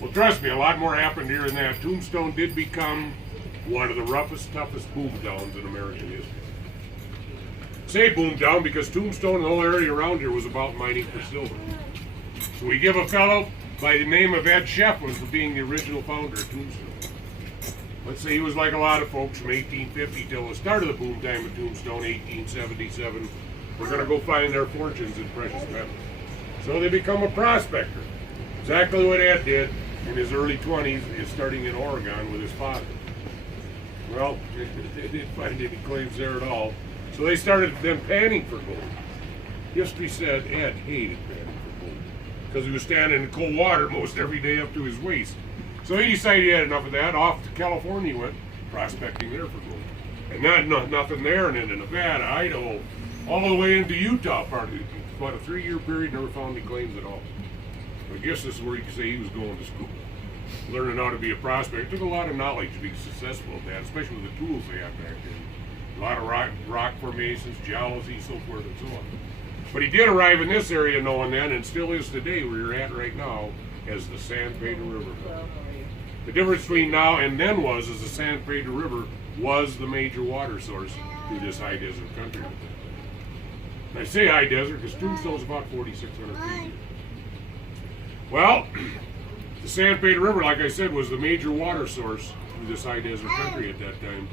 Well, trust me, a lot more happened here than that. Tombstone did become one of the roughest, toughest boom towns in American history. Say boom town because Tombstone and the whole area around here was about mining for silver. So we give a fellow by the name of Ed Shefflin for being the original founder of Tombstone. Let's say he was like a lot of folks from 1850 till the start of the boom time of Tombstone, 1877. We're going to go find their fortunes in precious metals. So they become a prospector. Exactly what Ed did in his early 20s, is starting in Oregon with his father. Well, they didn't find any claims there at all. So they started then panning for gold. History said Ed hated panning for gold because he was standing in cold water most every day up to his waist. So he decided he had enough of that. Off to California he went, prospecting there for gold. And nothing there, and into Nevada, Idaho, all the way into Utah. Part of it. About a 3-year period, never found any claims at all. I guess this is where you could say he was going to school, learning how to be a prospector. It took a lot of knowledge to be successful at that, especially with the tools they had back then. A lot of rock formations, geology, so forth and so on. But he did arrive in this area knowing then, and still is today where you're at right now, as the San Pedro River. The difference between now and then was the San Pedro River was the major water source to this high desert country. And I say high desert because Tombstone's about 4,600 feet. Well, the San Pedro River, like I said, was the major water source to this high desert country at that time.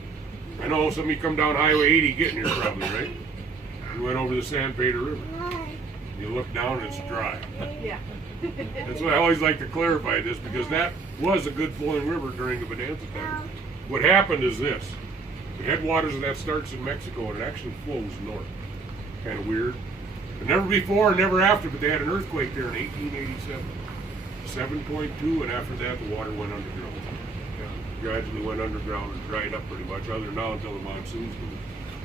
I know some of you come down Highway 80 getting here probably, right? You went over the San Pedro River. You look down and it's dry. Yeah. That's why I always like to clarify this, because that was a good flowing river during the bonanza time. What happened is this. The headwaters of that starts in Mexico and it actually flows north. Kind of weird. But never before and never after, but they had an earthquake there in 1887. 7.2, and after that the water went underground. Gradually went underground and dried up pretty much, other than now until the monsoons moved.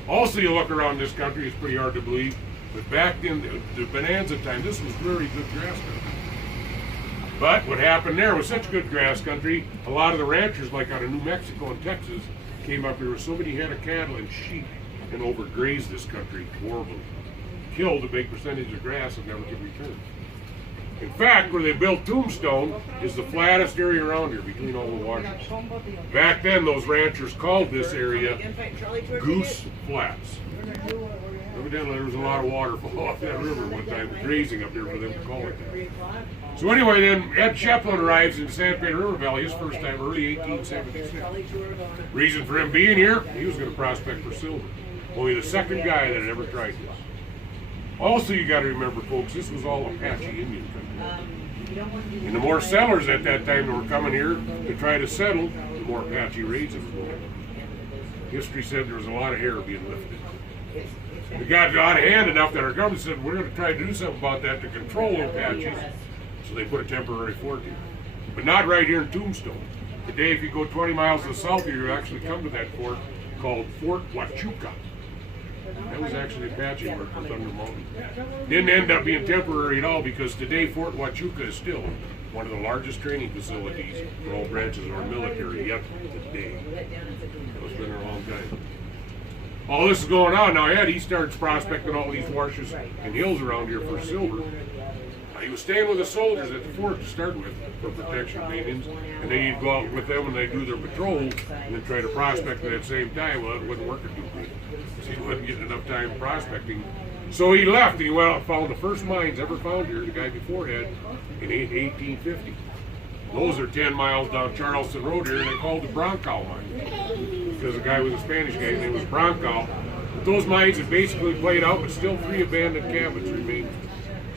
Also, you look around this country, it's pretty hard to believe, but back in the bonanza time, this was very good grass country. But what happened there was such good grass country, a lot of the ranchers, like out of New Mexico and Texas, came up here with so many head of cattle and sheep and overgrazed this country horribly. Killed a big percentage of grass and never could return. In fact, where they built Tombstone is the flattest area around here between all the washes. Back then, those ranchers called this area Goose Flats. Evidently, there was a lot of water fall off that river one time, grazing up here for them to call it that. So anyway, then Ed Shefflin arrives in the San Pedro River Valley his first time early 1876. Reason for him being here, he was going to prospect for silver. Only the second guy that had ever tried this. Also, you got to remember, folks, this was all Apache Indian country. And the more settlers at that time that were coming here to try to settle, the more Apache raids that were going. History said there was a lot of hair being lifted. It got out of hand enough that our government said, we're going to try to do something about that to control Apaches. So they put a temporary fort here. But not right here in Tombstone. Today, if you go 20 miles to the south here, you actually come to that fort called Fort Huachuca. That was actually Apache work for Thunder Mountain. Didn't end up being temporary at all, because today Fort Huachuca is still one of the largest training facilities for all branches of our military yet today. It's been there a long time. All this is going on now. Ed, he starts prospecting all these washes and hills around here for silver. He was staying with the soldiers at the fort to start with for protection of the Indians, and then he'd go out with them and they'd do their patrols and then try to prospect at that same time. Well, it wasn't working too good, so he wasn't getting enough time prospecting. So he left and he went out and found the first mines ever found here, the guy before had, in 1850. Those are 10 miles down Charleston Road here, and they called the Broncal mine, because the guy was a Spanish guy, his name was Broncal. But those mines had basically played out, but still 3 abandoned cabins remained.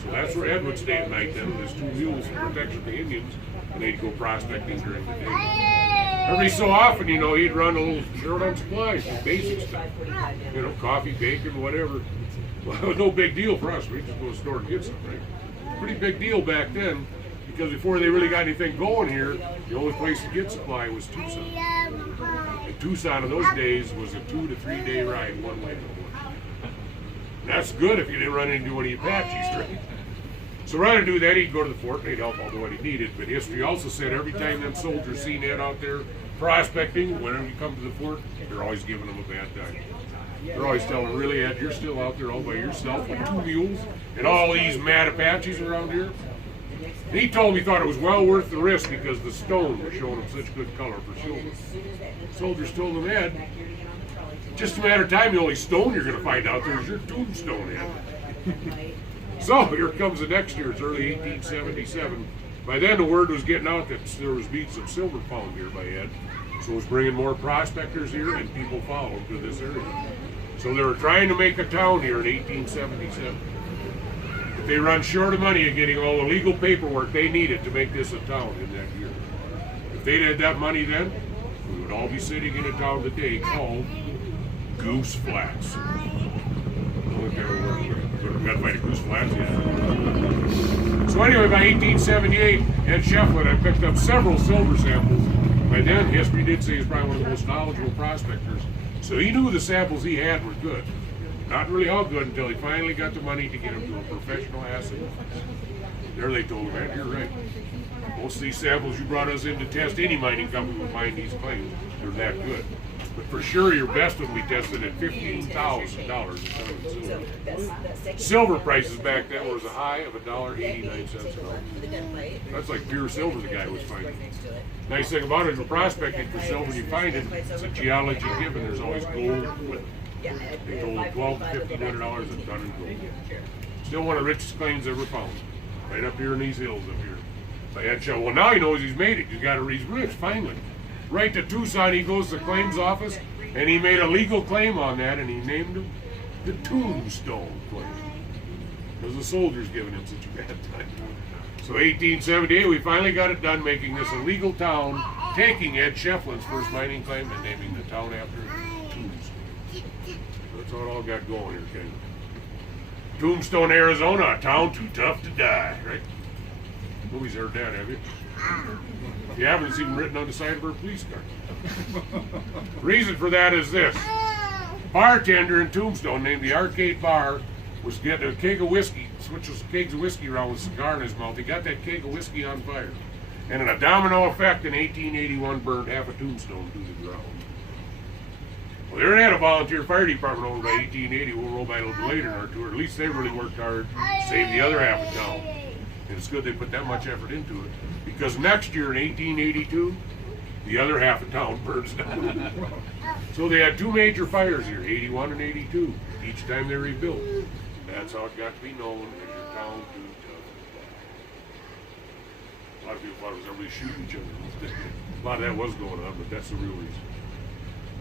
So that's where Ed would stay at night then, with his 2 mules for protection of the Indians, and they'd go prospecting during the day. Every so often, you know, he'd run a little short on supplies, some basic stuff. You know, coffee, bacon, whatever. Well, it was no big deal for us. We just go to the store and get some, right? Pretty big deal back then, because before they really got anything going here, the only place to get supply was Tucson. And Tucson in those days was a 2 to 3 day ride one way to work. That's good if you didn't run into any Apaches, right? So rather than do that, he'd go to the fort and they'd help out what he needed. But history also said every time them soldiers seen Ed out there prospecting, whenever you come to the fort, they're always giving him a bad time. They're always telling, really, Ed, you're still out there all by yourself with 2 mules and all these mad Apaches around here? And he told me he thought it was well worth the risk because the stone was showing him such good color for silver. Soldiers told him, Ed, just a matter of time, the only stone you're going to find out there is your tombstone, Ed. So here comes the next year. It's early 1877. By then, the word was getting out that there was beads of silver found here by Ed. So it was bringing more prospectors here, and people followed to this area. So they were trying to make a town here in 1877. But they run short of money of getting all the legal paperwork they needed to make this a town in that year. If they'd had that money then, we would all be sitting in a town today called Goose Flats. We got to find a Goose Flats yet. So anyway, by 1878, Ed Shefflin had picked up several silver samples. By then, history did say he's probably one of the most knowledgeable prospectors. So he knew the samples he had were good. Not really all good until he finally got the money to get them to a professional asset. There they told him, Ed, you're right. Most of these samples you brought us in to test, any mining company would mine these claims. They're that good. But for sure, your best one we tested at $15,000 a ton of silver. Silver prices back then was a high of $1.89 an ounce. That's like pure silver the guy was finding. Nice thing about it, in prospecting for silver, when you find it, it's a geology given. There's always gold with it. They told him $1,200 to $1,500 a ton in gold. Still one of the richest claims ever found. Right up here in these hills up here. By Ed Shell. Well, now he knows he's made it. He's rich, finally. Right to Tucson, he goes to the claims office, and he made a legal claim on that, and he named him the Tombstone claim. Because the soldiers giving him such a bad time. So 1878, we finally got it done, making this a legal town, taking Ed Shefflin's first mining claim and naming the town after Tombstone. So that's how it all got going here, Ken. Tombstone, Arizona, a town too tough to die, right? Nobody's heard that, have you? If you haven't, it's even written on the side of her police car. Reason for that is this. Bartender in Tombstone named the Arcade Bar was getting a keg of whiskey, switches kegs of whiskey around with a cigar in his mouth. He got that keg of whiskey on fire. And in a domino effect in 1881 burned half a Tombstone to the ground. Well, they already had a volunteer fire department over by 1880. We'll roll by a little later in our tour. At least they really worked hard to save the other half of town. And it's good they put that much effort into it. Because next year in 1882, the other half of town burns down. So they had two major fires here, 81 and 82, each time they rebuilt. That's how it got to be known as your town too tough. A lot of people thought it was everybody shooting each other. A lot of that was going on, but that's the real reason.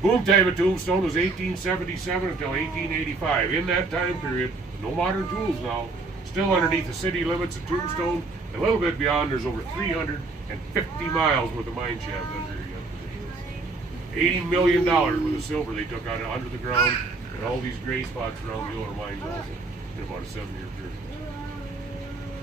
Boom time at Tombstone was 1877 until 1885. In that time period, no modern tools now. Still underneath the city limits of Tombstone, a little bit beyond, there's over 350 miles worth of mine shafts under here. $80 million worth of silver they took out under the ground, and all these gray spots around the older mines also in about a 7-year period.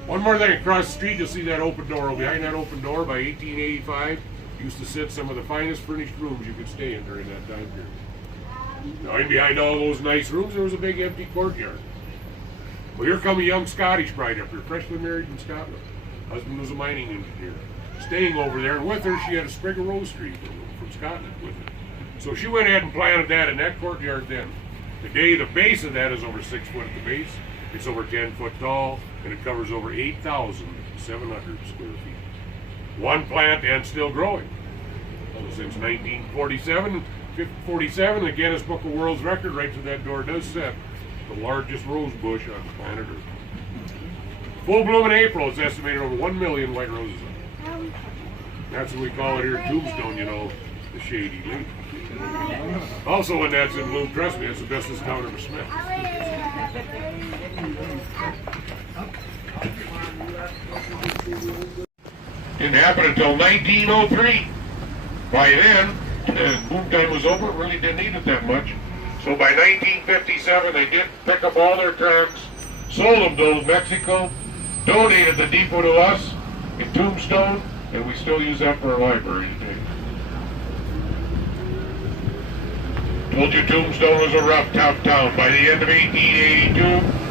One more thing, across the street you'll see that open door. Behind that open door by 1885 used to sit some of the finest furnished rooms you could stay in during that time period. Now in behind all those nice rooms there was a big empty courtyard. Well, here come a young Scottish bride up here, freshly married in Scotland. Husband was a mining engineer. Staying over there, and with her she had a sprig of rose tree from Scotland with her. So she went ahead and planted that in that courtyard then. Today the base of that is over 6 foot at the base. It's over 10 foot tall, and it covers over 8,700 square feet. One plant and still growing. Since 1947, the Guinness Book of World Records right to that door does set the largest rose bush on planet Earth. Full bloom in April, it's estimated over 1 million white roses on it. That's what we call it here at Tombstone, you know, the shady lake. Also, when that's in bloom, trust me, it's the best this town ever smelled. Didn't happen until 1903. By then, boom time was over, really didn't need it that much. So by 1957, they did pick up all their trucks, sold them to Mexico, donated the depot to us in Tombstone, and we still use that for our library today. Told you Tombstone was a rough, tough town. By the end of 1882,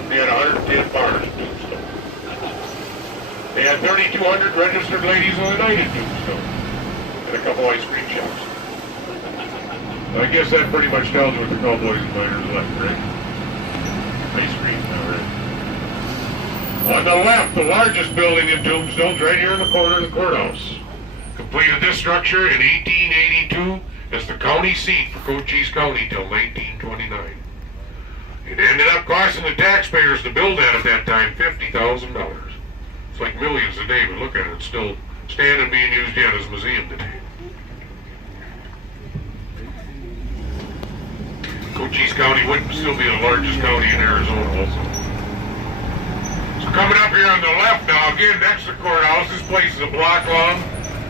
they had 110 bars in Tombstone. They had 3,200 registered ladies of the night in Tombstone, and a couple ice cream shops. I guess that pretty much tells you what the cowboys and miners left, right? Ice cream, all right. On the left, the largest building in Tombstone, right here in the corner of the courthouse. Completed this structure in 1882 as the county seat for Cochise County till 1929. It ended up costing the taxpayers to build that at that time $50,000. It's like millions today, but look at it, it's still standing being used yet as a museum today. Cochise County would still be the largest county in Arizona also. So coming up here on the left now, again next to the courthouse, this place is a block long,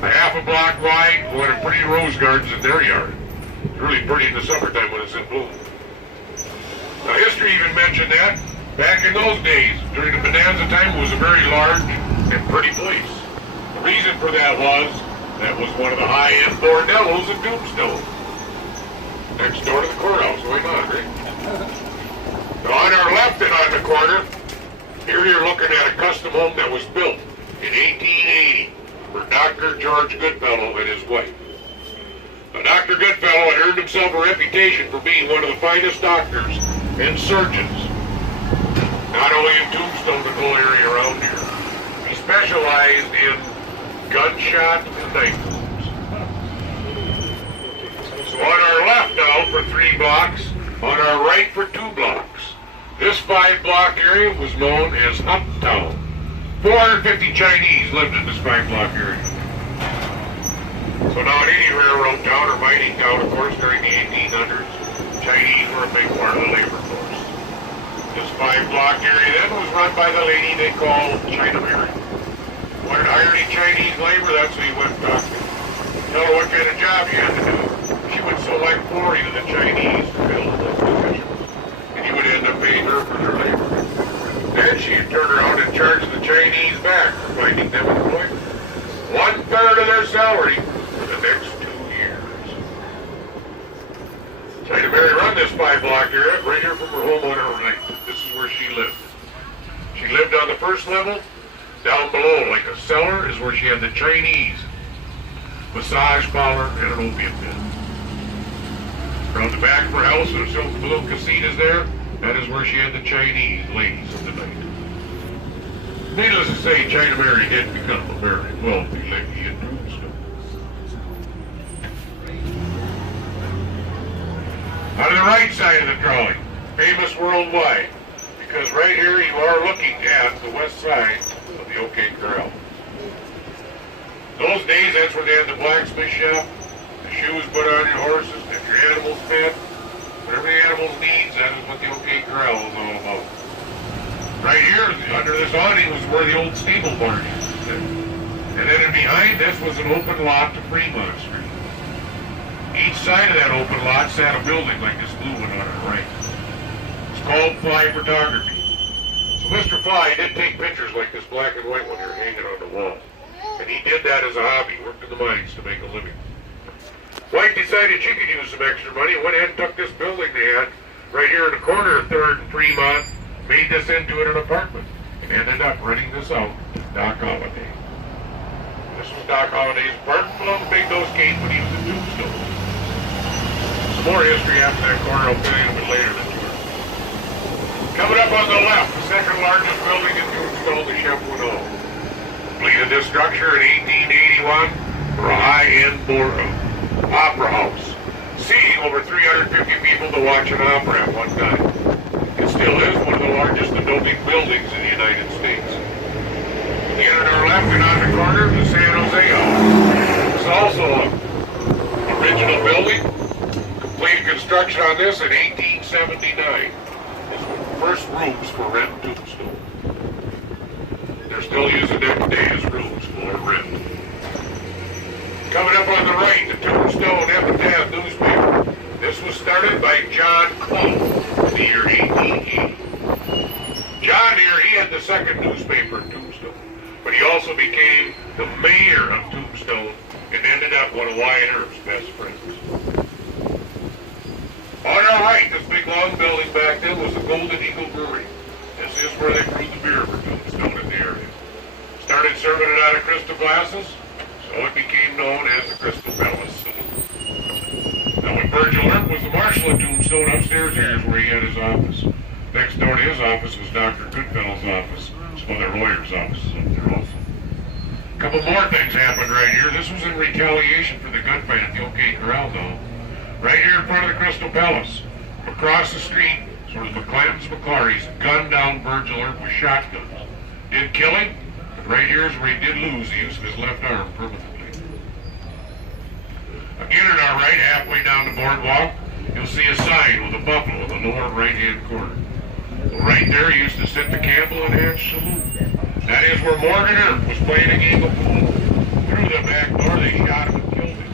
a half a block wide, with a pretty rose gardens in their yard. It's really pretty in the summertime when it's in bloom. Now history even mentioned that back in those days, during the Bonanza time, it was a very large and pretty place. The reason for that was one of the high-end bordellos in Tombstone. Next door to the courthouse, why not, right? Now on our left and on the corner, here you're looking at a custom home that was built in 1880 for Dr. George Goodfellow and his wife. Now, Dr. Goodfellow had earned himself a reputation for being one of the finest doctors and surgeons, not only in Tombstone but the whole area around here. He specialized in gunshot and knife wounds. So on our left now for 3 blocks, on our right for 2 blocks. This 5-block area was known as Uptown. 450 Chinese lived in this 5-block area. So now in any railroad town or mining town, of course, during the 1800s, Chinese were a big part of the labor force. This 5-block area then was run by the lady they called China Mary. Wanted to hire any Chinese labor, that's who you went and talked to. Tell her what kind of job you had to do. She would select 40 of the Chinese to fill this position. And you would end up paying her for their labor. Then she'd turn around and charge the Chinese back for finding them employment. 1/3 of their salary for the next 2 years. China Mary run this 5-block area right here from her home on her right. This is where she lived. She lived on the first level. Down below, like a cellar, is where she had the Chinese massage parlor and an opium den. Around the back of her house, there's some little casitas there. That is where she had the Chinese ladies of the night. Needless to say, China Mary did become a very wealthy lady in Tombstone. On the right side of the trolley, famous worldwide, because right here you are looking at the west side of the OK Corral. Those days, that's where they had the blacksmith shop, the shoes put on your horses, if your animals fed, whatever the animals needs, that is what the OK Corral was all about. Right here, under this awning, was where the old stable barn used to sit. And then in behind this was an open lot to Fremont Street. Each side of that open lot sat a building like this blue one on our right. It's called Fly Photography. So Mr. Fly did take pictures like this black and white one here hanging on the wall. And he did that as a hobby, worked in the mines to make a living. Wife decided she could use some extra money and went ahead and took this building they had right here in the corner of 3rd and Fremont, made this into an apartment, and ended up renting this out to Doc Holliday. This was Doc Holliday's apartment, belonged to Big Nose Kate when he was in Tombstone. Some more history after that corner, I'll tell you a bit later than yours. Coming up on the left, the second largest building in Tombstone, the Chef Winnow. Completed this structure in 1881 for a high-end opera house, seating over 350 people to watch an opera at one time. It still is one of the largest adobe buildings in the United States. Again on our left and on the corner, the San Jose House. It's also an original building. Completed construction on this in 1879. It's one of the first rooms for rent in Tombstone. They're still using them today as rooms for rent. Coming up on the right, the Tombstone Epitaph newspaper. This was started by John Clough in the year 1880. John here, he had the second newspaper in Tombstone, but he also became the mayor of Tombstone and ended up one of Wyatt Earp's best friends. On our right, this big long building back then was the Golden Eagle Brewery. This is where they brewed the beer for Tombstone in the area. Started serving it out of crystal glasses, so it became known as the Crystal Palace. Now when Virgil Earp was the marshal of Tombstone, upstairs here is where he had his office. Next door to his office was Dr. Goodfellow's office. So Well, their lawyers' offices up there also. A couple more things happened right here. This was in retaliation for the gunfight at the OK Corral, though. Right here in front of the Crystal Palace. Across the street, sort of McClellan's McClarry's gunned down Virgil Earp with shotguns. Did kill him, but right here is where he did lose the use of his left arm permanently. Again on our right, halfway down the boardwalk, you'll see a sign with a buffalo in the lower right-hand corner. Well, right there used to sit the Campbell and Hatch Saloon. That is where Morgan Earp was playing a game of pool. Through the back door, they shot him and killed him.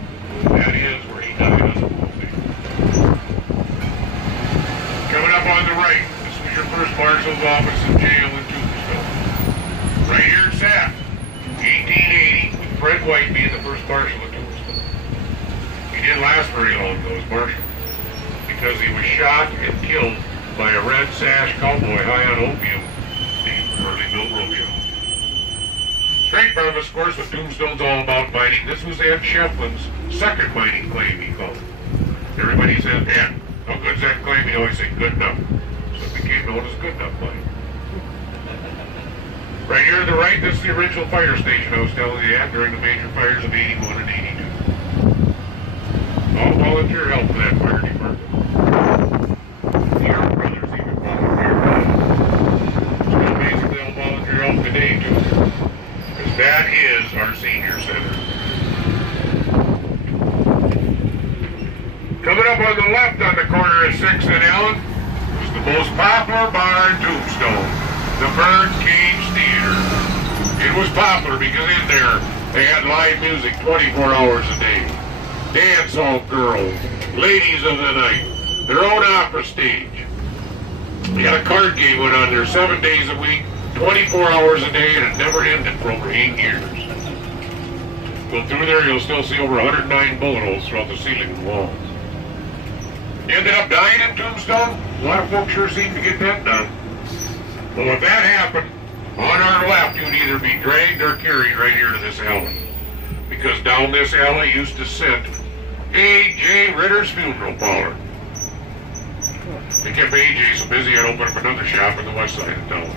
That is where he died on the pool table. Coming up on the right, this was your first marshal's office and jail in Tombstone. Right here it sat, 1880, with Fred White being the first marshal of Tombstone. He didn't last very long, though, as marshal, because he was shot and killed by a red sash cowboy high on opium named Curly Bill Rodeo. Straight from us, of course, what Tombstone's all about mining. This was Ed Shefflin's second mining claim, he called it. Everybody says, Ed, how good's that claim? He always said, good enough. So it became known as good enough mining. Right here to the right, this is the original fire station I was telling you at during the major fires of 81 and 82. All volunteer help for that fire department. The Earp brothers even volunteered. Still basically all volunteer help today, too. Because that is our senior center. Coming up on the left on the corner of 6th and Allen was the most popular bar in Tombstone, the Birdcage Theater. It was popular because in there they had live music 24 hours a day. Dance hall girls, ladies of the night, their own opera stage. We had a card game went on there 7 days a week, 24 hours a day, and it never ended for over 8 years. Go through there, you'll still see over 109 bullet holes throughout the ceiling and walls. Ended up dying in Tombstone. A lot of folks sure seem to get that done. Well, if that happened, on our left, you'd either be dragged or carried right here to this alley. Because down this alley used to sit A.J. Ritter's funeral parlor. They kept A.J. so busy I'd open up another shop on the west side of town.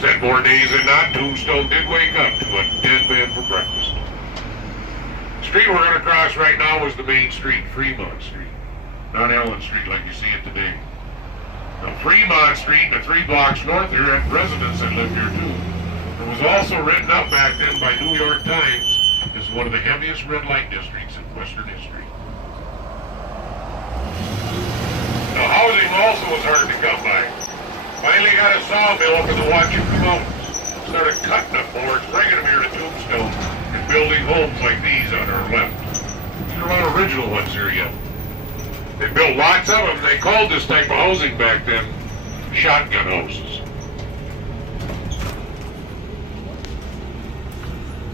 Said more days than not, Tombstone did wake up to a dead man for breakfast. The street we're going to cross right now is the main street, Fremont Street. Not Allen Street like you see it today. Now, Fremont Street, the 3 blocks north here, had residents that lived here too. It was also written up back then by New York Times as one of the heaviest red light districts in Western history. Now, housing also was hard to come by. Finally got a sawmill up in the Huachuca Mountains. Started cutting up boards, bringing them here to Tombstone, and building homes like these on our left. These are not original ones here yet. They built lots of them. They called this type of housing back then shotgun houses.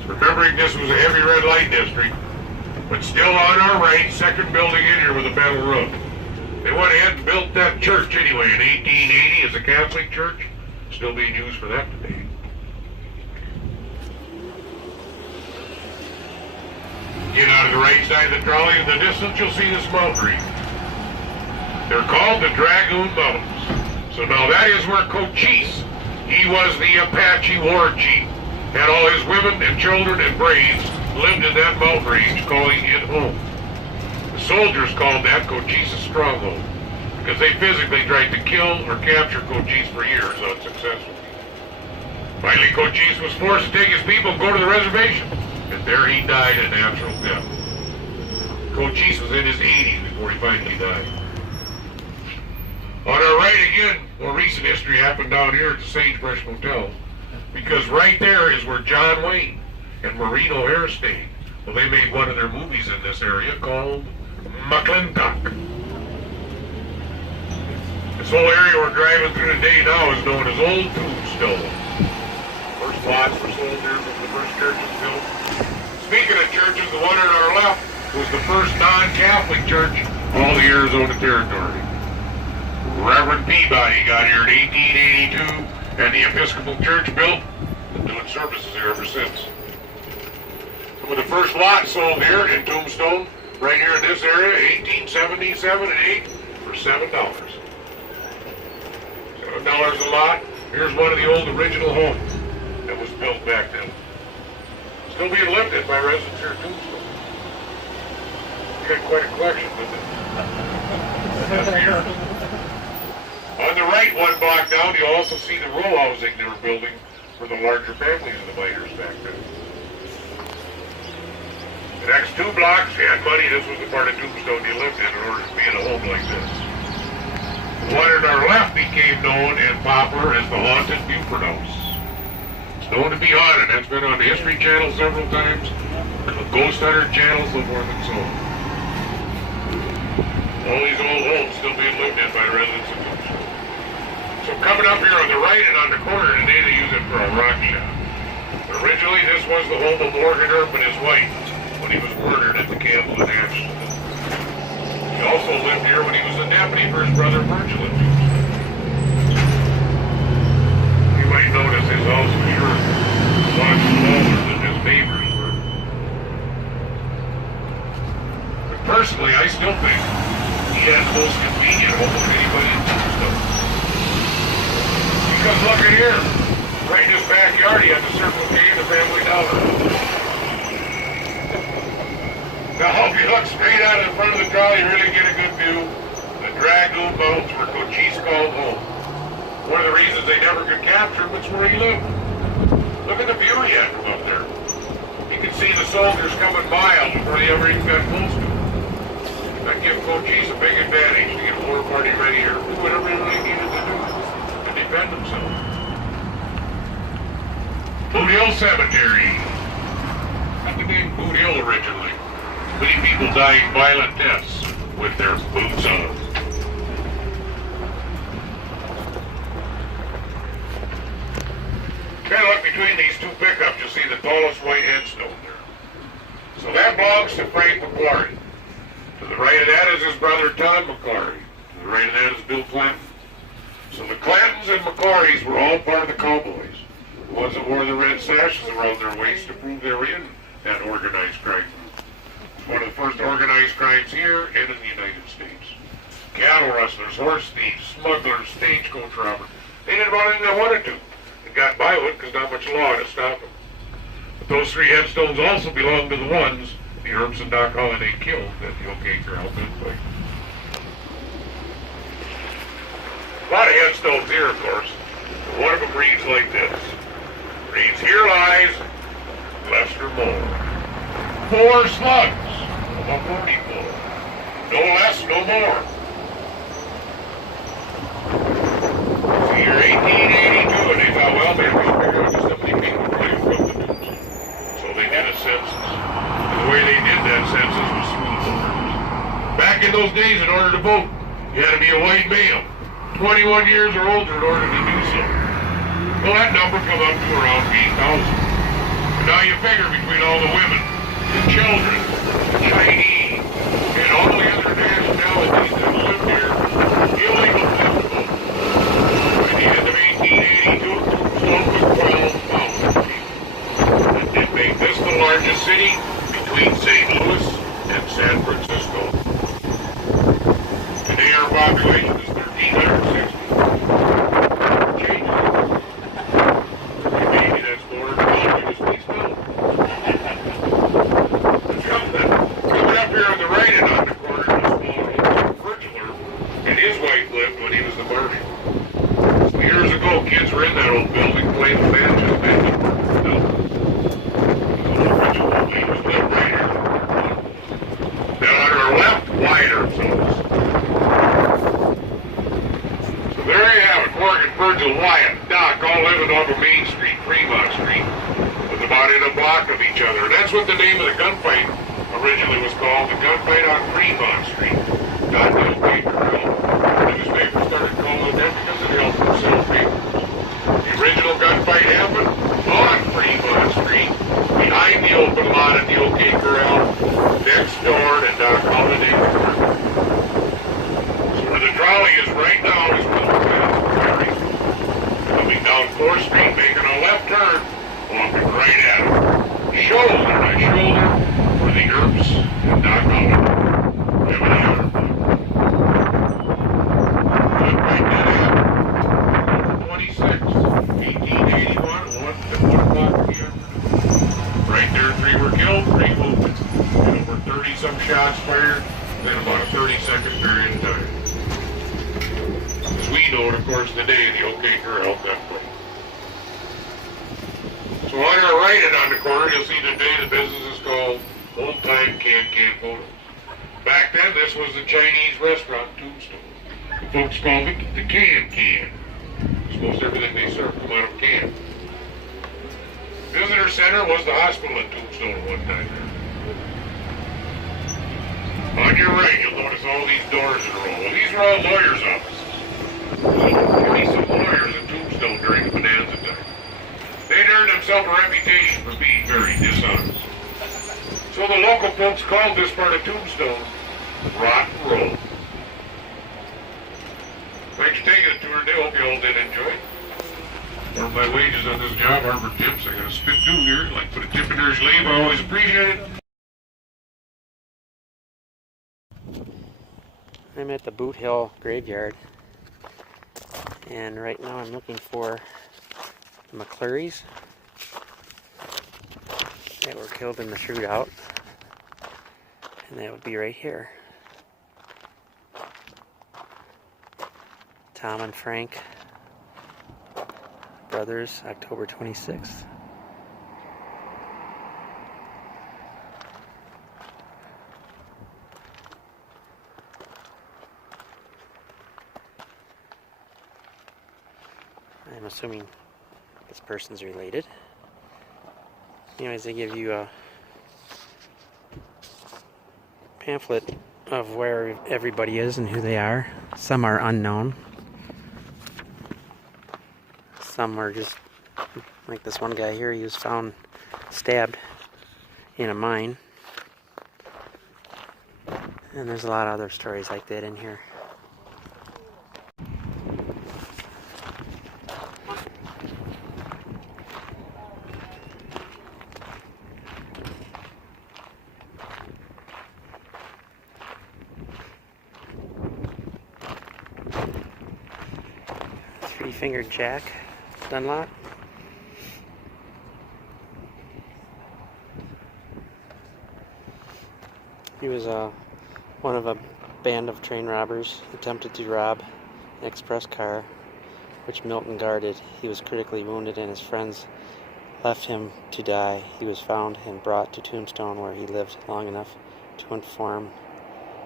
Remembering this was a heavy red light district, but still on our right, second building in here with a metal roof. They went ahead and built that church anyway in 1880 as a Catholic church, still being used for that today. Get out of the right side of the trolley, in the distance you'll see this mountain range. They're called the Dragoon Mountains. So now that is where Cochise, he was the Apache war chief, had all his women and children and braves lived in that mountain range, calling it home. The soldiers called that Cochise's stronghold because they physically tried to kill or capture Cochise for years unsuccessfully. Finally, Cochise was forced to take his people and go to the reservation, and there he died a natural death. Cochise was in his 80s before he finally died. On our right again, more recent history happened down here at the Sagebrush Motel, because right there is where John Wayne and Maureen O'Hare stayed. Well, they made one of their movies in this area called McClintock. This whole area we're driving through today now is known as Old Tombstone. First lots were sold here from the first churches built. Speaking of churches, the one on our left was the first non-Catholic church in all the Arizona Territory. Reverend Peabody got here in 1882, and the Episcopal Church built, been doing services here ever since. Some of the first lots sold here in Tombstone, right here in this area, 1877 and 8, for $7. $7 a lot. Here's one of the old original homes that was built back then. Still being lived in by residents here at Tombstone. You got quite a collection, didn't it? On the right, one block down, you'll also see the row housing they were building for the larger families of the miners back then. The next 2 blocks, you had money. This was the part of Tombstone you lived in order to be in a home like this. The one on our left became known and popular as the Haunted Buford House. It's known to be haunted. That's been on the History Channel several times, the Ghost Hunter Channel, so forth and so on. All these old homes still being lived in by residents of Tombstone. So coming up here on the right and on the corner today, they use it for a rock shop. But originally, this was the home of Morgan Earp and his wife when he was murdered at the Campbell and Ashton. He also lived here when he was a deputy for his brother Virgil in Tombstone. You might notice his house was sure a lot smaller than his neighbors were. But personally, I still think he had the most convenient home of anybody in Tombstone. Because look at here, right in his backyard, he had the Circle K and the Family Dollar. Now, if you look straight out in front of the trolley, you really get a good view. The Dragoon Mountains were Cochise called home. One of the reasons they never could capture him is where he lived. Look at the view he had from up there. You could see the soldiers coming miles before they ever even got close to him. That gave Cochise a big advantage to get a war party ready or do whatever they really needed to do to defend themselves. Boothill Cemetery. Got the name Boothill originally. Many people dying violent deaths with their boots on. Kind of look between these 2 pickups, you'll see the tallest white headstone there. So that belongs to Frank McClary. To the right of that is his brother Tom McClary. To the right of that is Bill Clanton. So the Clantons and McClarys were all part of the cowboys. The ones that wore the red sashes around their waists to prove they were in that organized crime. One of the first organized crimes here and in the United States. Cattle rustlers, horse thieves, smugglers, stagecoach robbers. They did about anything they wanted to. And got by with it because not much law to stop them. But those 3 headstones also belong to the ones the Earps and Doc Holliday killed at the OK Corral gunfight. A lot of headstones here, of course. But one of them reads like this. Reads, "Here lies Lester Moore. 4 slugs. A 44. No less, no more." See, you're 1882, and they thought, well, maybe we figure out just how many people really from the Tombstone. So they did a census. And the way they did that census was through the voters. Back in those days, in order to vote, you had to be a white male, 21 years or older in order to do so. Well, that number come up to around 8,000. But now you figure between all the women, the children, the Chinese, and all the other nationalities that lived here, illegal festival. By the end of 1882, Tombstone was 12,000 people. That did make this the largest city between St. Louis and San Francisco. Today our population is 1,360. Changes. Maybe that's more than all you just be still. Coming up here on the right and on the corner is a small home Virgil, and his wife lived when he was the marshal. So years ago, kids were in that old building playing the banjo band. He was lived right here. Then on our left, Wyatt Earp's house. So there you have it, Morgan, Virgil, Wyatt, Doc, all living off of Main Street, Fremont Street, was about in a block of each other. And that's what the name of the gunfight originally was called, the gunfight on Fremont Street. Not the OK Corral. The newspaper started calling it that because it helped them sell papers. The original gunfight happened on Fremont Street, behind the open lot at the OK Corral, next door to Doc Holliday. So where the trolley is right now is where the path carries. Coming down 4th Street, making a left turn, walking right at it. Shoulder to shoulder for the Earps and Doc Holliday. Good right did happen. Number 26. casino, and of course today the OK Corral that place. So on our right and on the corner, you'll see today the business is called Old Time Can Photos. Back then, this was the Chinese restaurant, Tombstone. The folks called it the Can. Most everything they served come out of a can. Visitor Center was the hospital in Tombstone at one time. On your right, you'll notice all these doors in a row. Well, these are all lawyers' offices. So, there be some lawyers in Tombstone during the bonanza time. They'd earned themselves a reputation for being very dishonest. So the local folks called this part of Tombstone Rotten Row. Thanks for taking a tour today. Hope you all did enjoy. One of my wages on this job, Harvard tips. I got a spit doing here. Like put a tip in there, slave. I always appreciate it. I'm at the Boothill graveyard, and right now I'm looking for the McClurys that were killed in the shootout, and that would be right here. Tom and Frank brothers, October 26th. I'm assuming this person's related. Anyways, they give you a pamphlet of where everybody is and who they are. Some are unknown. Some are just, like this one guy here, he was found stabbed in a mine. And there's a lot of other stories like that in here. Three-fingered Jack Dunlop. He was one of a band of train robbers attempted to rob an express car which Milton guarded. He was critically wounded and his friends left him to die. He was found and brought to Tombstone, where he lived long enough to inform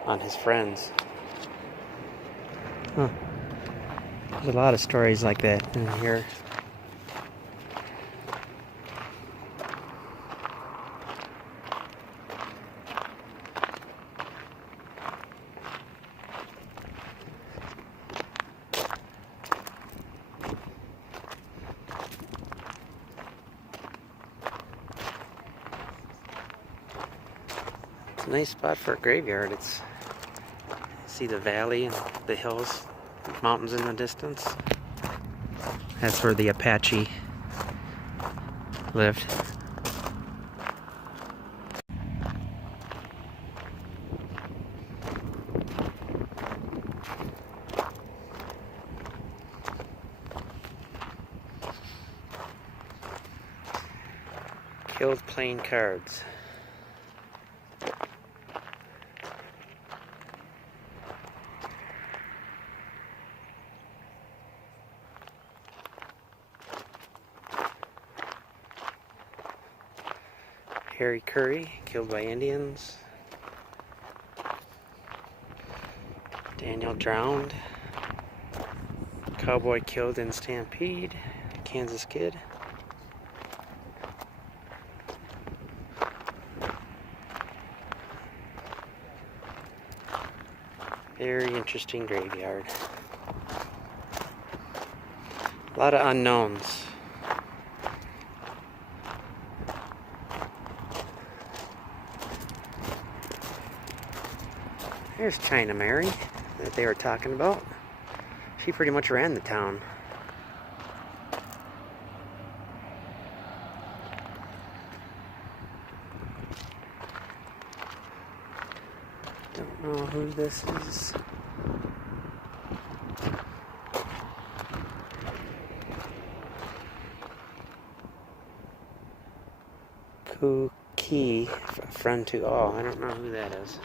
on his friends. Huh. There's a lot of stories like that in here. It's a nice spot for a graveyard. It's, see the valley and the hills, mountains in the distance. That's where the Apache lived. Killed playing cards. Harry Curry, killed by Indians. Daniel drowned. Cowboy killed in stampede. Kansas kid. Very interesting graveyard. A lot of unknowns. There's China Mary that they were talking about. She pretty much ran the town. Don't know who this is. Cookie, a friend to all. I don't know who that is.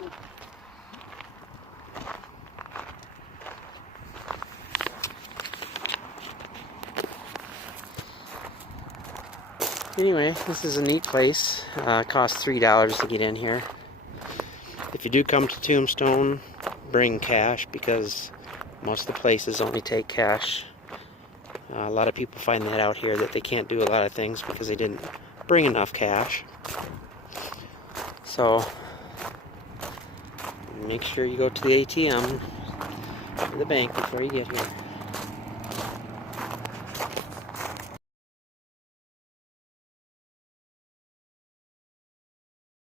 Anyway, this is a neat place. Costs $3 to get in here. If you do come to Tombstone, bring cash because most of the places only take cash. A lot of people find that out here, that they can't do a lot of things because they didn't bring enough cash. So make sure you go to the ATM or the bank before you get here.